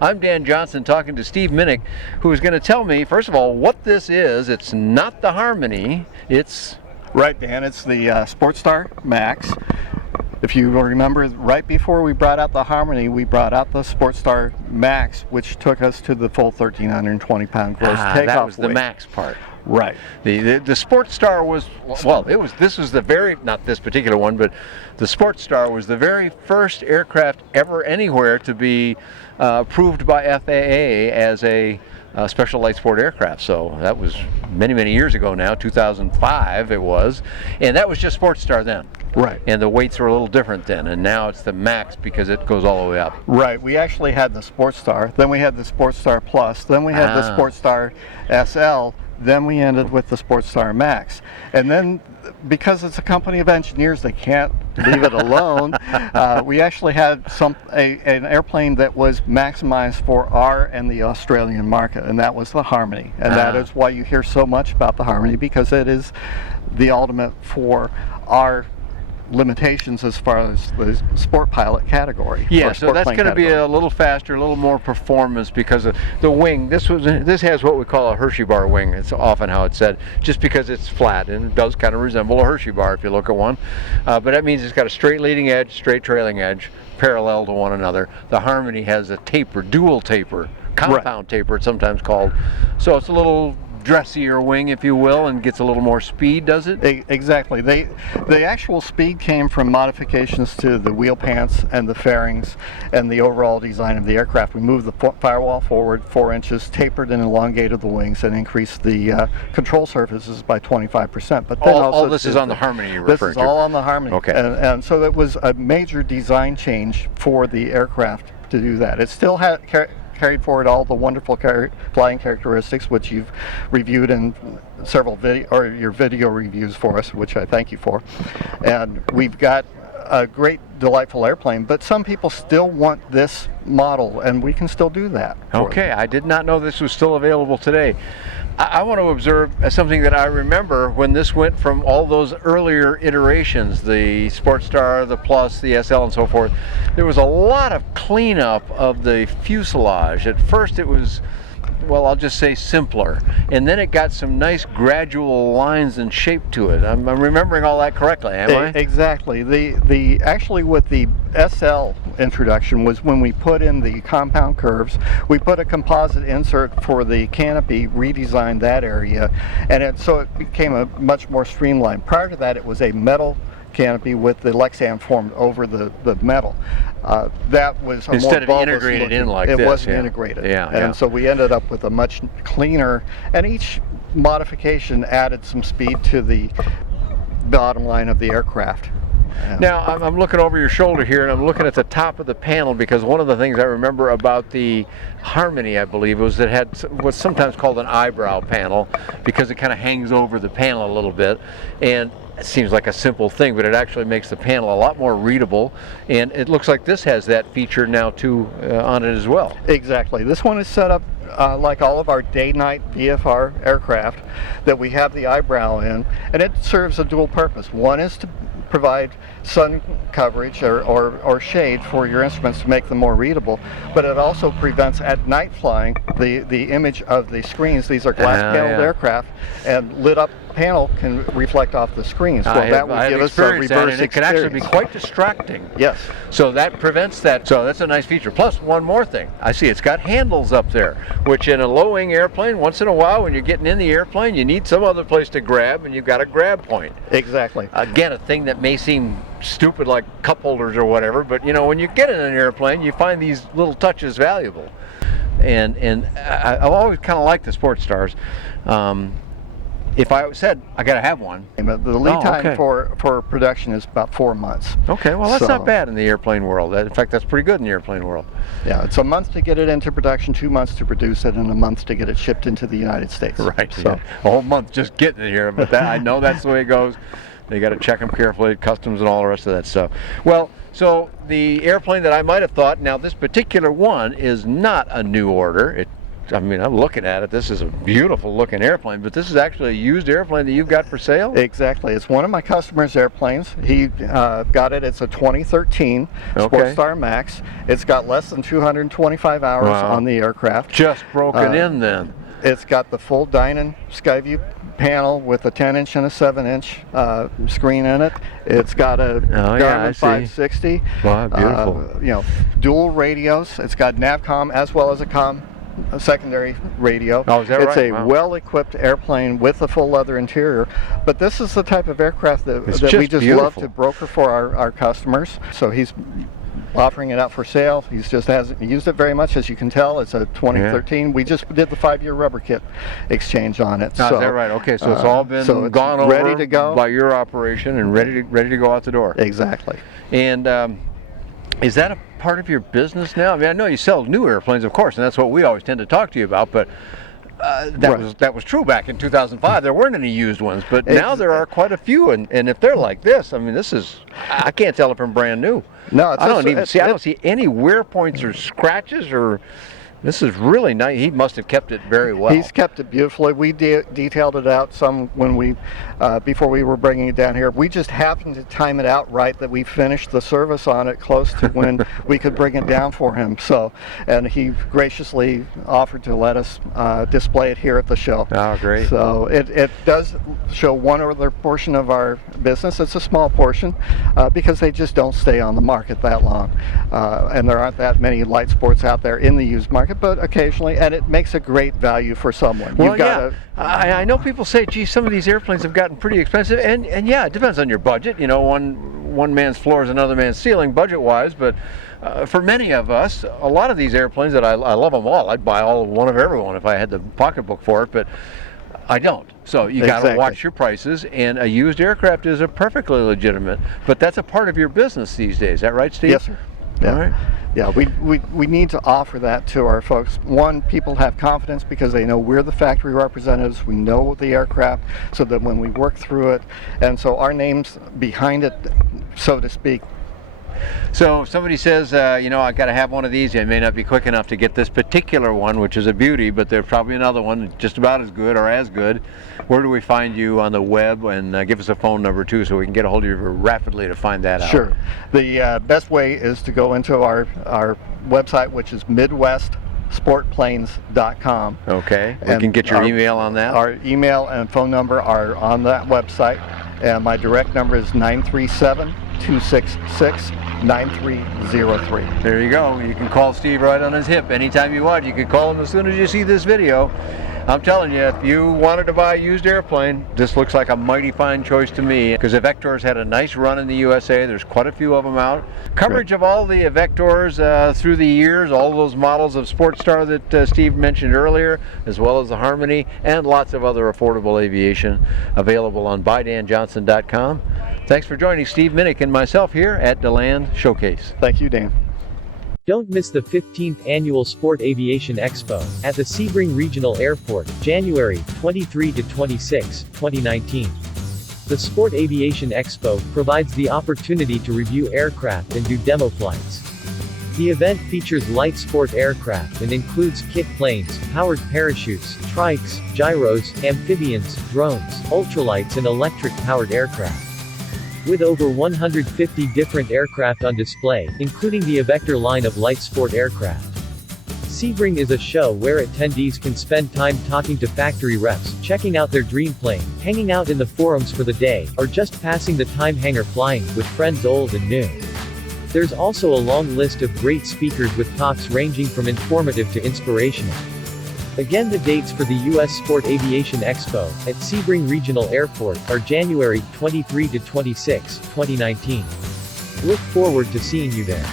I'm Dan Johnson talking to Steve Minnick, who is going to tell me, first of all, what this is. It's not the Harmony, it's... Right, Dan, it's the SportStar MAX. If you remember, right before we brought out the Harmony, we brought out the SportStar MAX, which took us to the full 1,320-pound gross takeoff weight. That was the MAX part. Right. The SportStar was, well, this was the very, not this particular one, but the SportStar was the very first aircraft ever anywhere to be approved by FAA as a special light sport aircraft. So that was many, many years ago now, 2005 it was, and that was just SportStar then. Right. And the weights were a little different then, and now it's the MAX because it goes all the way up. Right. We actually had the SportStar, then we had the SportStar Plus, then we had the SportStar SL, then we ended with the SportStar MAX. And then, because it's a company of engineers, they can't leave it alone. We actually had an airplane that was maximized for our and the Australian market, and that was the Harmony. And that is why you hear so much about the Harmony, because it is the ultimate for our limitations as far as the sport pilot category. Yeah, so that's going to be a little faster, a little more performance because of the wing. This has what we call a Hershey bar wing. It's often how it's said, just because it's flat, and it does kind of resemble a Hershey bar if you look at one. But that means it's got a straight leading edge, straight trailing edge, parallel to one another. The Harmony has a taper, dual taper, compound taper it's sometimes called. So it's a little dressier wing, if you will, and gets a little more speed, does it? Exactly. The actual speed came from modifications to the wheel pants and the fairings and the overall design of the aircraft. We moved the firewall forward 4 inches, tapered and elongated the wings, and increased the control surfaces by 25%. But then all this is on the Harmony you're referring to? This is all on the Harmony. Okay. And so it was a major design change for the aircraft to do that. It still had carried forward all the wonderful flying characteristics, which you've reviewed in several your video reviews for us, which I thank you for. And we've got a great, delightful airplane, but some people still want this model, and we can still do that. Okay, I did not know this was still available today. I want to observe something that I remember when this went from all those earlier iterations, the SportStar, the Plus, the SL, and so forth. There was a lot of cleanup of the fuselage. At first it was, well, I'll just say simpler, and then it got some nice gradual lines and shape to it. I'm remembering all that correctly, am I? Exactly. The actually with the SL introduction was when we put in the compound curves. We put a composite insert for the canopy, redesigned that area, and so it became a much more streamlined. Prior to that, it was a metal canopy with the Lexan formed over the metal. That was a instead more of integrated looking, in like it this. wasn't integrated. Yeah, and so we ended up with a much cleaner, and each modification added some speed to the bottom line of the aircraft. Now, I'm looking over your shoulder here, and I'm looking at the top of the panel, because one of the things I remember about the Harmony, I believe, was that it had what's sometimes called an eyebrow panel, because it kind of hangs over the panel a little bit. And it seems like a simple thing, but it actually makes the panel a lot more readable, and it looks like this has that feature now too on it as well. Exactly. This one is set up like all of our day-night VFR aircraft, that we have the eyebrow in, and it serves a dual purpose. One is to provide sun coverage or shade for your instruments to make them more readable, but it also prevents at night flying the image of the screens. These are glass paneled aircraft, and lit up panel can reflect off the screens. So that would give us a reverse experience. It can actually be quite distracting. Yes. So that prevents that. So that's a nice feature. Plus, one more thing. I see it's got handles up there, which in a low-wing airplane, once in a while when you're getting in the airplane, you need some other place to grab, and you've got a grab point. Exactly. Again, a thing that may seem stupid like cup holders or whatever, but you know, when you get in an airplane, you find these little touches valuable. And I've always kind of liked the SportStars. If I said I got to have one, the lead time for production is about 4 months. Okay, well that's not bad in the airplane world. In fact, that's pretty good in the airplane world. Yeah, it's a month to get it into production, 2 months to produce it, and a month to get it shipped into the United States. Right. So a whole month just getting it here, but I know that's the way it goes. They got to check them carefully, customs and all the rest of that stuff. Well, so the airplane that I might have thought, now this particular one is not a new order. It I mean, I'm looking at it. This is a beautiful looking airplane, but this is actually a used airplane that you've got for sale? Exactly. It's one of my customers' airplanes. He got it. It's a 2013 SportStar MAX. It's got less than 225 hours on the aircraft. Just broken in then. It's got the full Dynon Skyview panel with a 10-inch and a 7-inch screen in it. It's got a Garmin 560. Wow, beautiful. You know, dual radios. It's got Navcom as well as a secondary radio. Oh, is that it's right? a well-equipped airplane with a full leather interior. But this is the type of aircraft that we just love to broker for our customers. So he's offering it out for sale. He just hasn't used it very much, as you can tell. It's a 2013. Yeah. We just did the 5-year rubber kit exchange on it. So, is that right? Okay, so it's all been gone over ready to go by your operation and ready to go out the door. Exactly. And is that a part of your business now? I mean, I know you sell new airplanes, of course, and that's what we always tend to talk to you about, but that was true back in 2005. There weren't any used ones, but now there are quite a few, and if they're like this, I mean, I can't tell if they're brand new. No, I don't see any wear points or scratches or. This is really nice. He must have kept it very well. He's kept it beautifully. We detailed it out some when before we were bringing it down here. We just happened to time it out right that we finished the service on it close to when we could bring it down for him. So, and he graciously offered to let us display it here at the show. Oh, great. So it does show one other portion of our business. It's a small portion because they just don't stay on the market that long. And there aren't that many light sports out there in the used market, but occasionally, and it makes a great value for someone. Well, I know people say, gee, some of these airplanes have gotten pretty expensive, and yeah, it depends on your budget. You know, one man's floor is another man's ceiling budget-wise, but for many of us, a lot of these airplanes that I love them all. I'd buy one of every one if I had the pocketbook for it, but I don't. So you got to watch your prices, and a used aircraft is a perfectly legitimate, but that's a part of your business these days. Is that right, Steve? Yes, sir. Yeah. All right. Yeah, we need to offer that to our folks. One, people have confidence because they know we're the factory representatives, we know the aircraft, so that when we work through it, and so our name's behind it, so to speak. So if somebody says, you know, I got to have one of these, I may not be quick enough to get this particular one, which is a beauty, but there's probably another one just about as good or as good. Where do we find you on the web? And give us a phone number too, so we can get a hold of you rapidly to find that out. Sure. The best way is to go into our website, which is midwestsportplanes.com. Okay. We can get your email on that. Our email and phone number are on that website, and my direct number is 937-266-9303. There you go. You can call Steve right on his hip anytime you want. You can call him as soon as you see this video. I'm telling you, if you wanted to buy a used airplane, this looks like a mighty fine choice to me, because Evektor's had a nice run in the USA. There's quite a few of them out. Coverage of all the Evektors through the years, all those models of SportStar that Steve mentioned earlier, as well as the Harmony, and lots of other affordable aviation available on buydanjohnson.com. Thanks for joining Steve Minnick and myself here at DeLand Showcase. Thank you, Dan. Don't miss the 15th Annual Sport Aviation Expo at the Sebring Regional Airport, January 23 to 26, 2019. The Sport Aviation Expo provides the opportunity to review aircraft and do demo flights. The event features light sport aircraft and includes kit planes, powered parachutes, trikes, gyros, amphibians, drones, ultralights and electric-powered aircraft. With over 150 different aircraft on display, including the Evektor line of light sport aircraft. Sebring is a show where attendees can spend time talking to factory reps, checking out their dream plane, hanging out in the forums for the day, or just passing the time hangar flying with friends old and new. There's also a long list of great speakers with talks ranging from informative to inspirational. Again, the dates for the U.S. Sport Aviation Expo at Sebring Regional Airport are January 23 to 26, 2019. Look forward to seeing you there.